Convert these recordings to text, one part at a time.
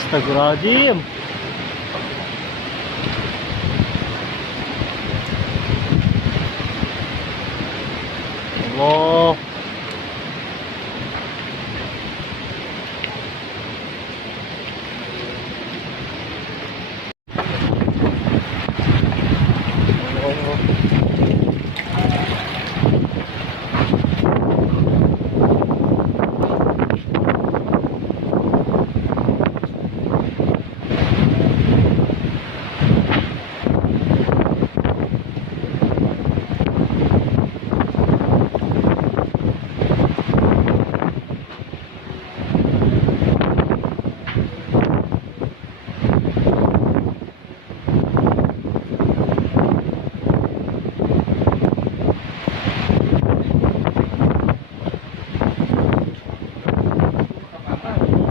Astagfirullahaladzim. Allah.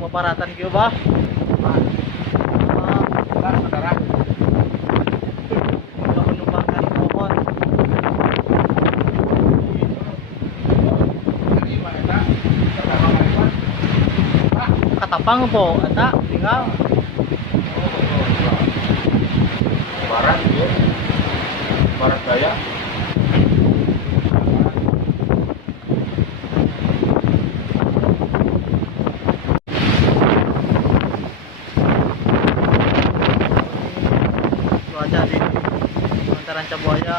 Paratan kieu bah. Saudara. Menumbangkan pohon. Katapang po eta tinggal. Barat ya. Barat daya. Cuaca di ranca buaya.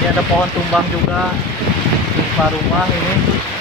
Ini ada pohon tumbang juga di rumah ini.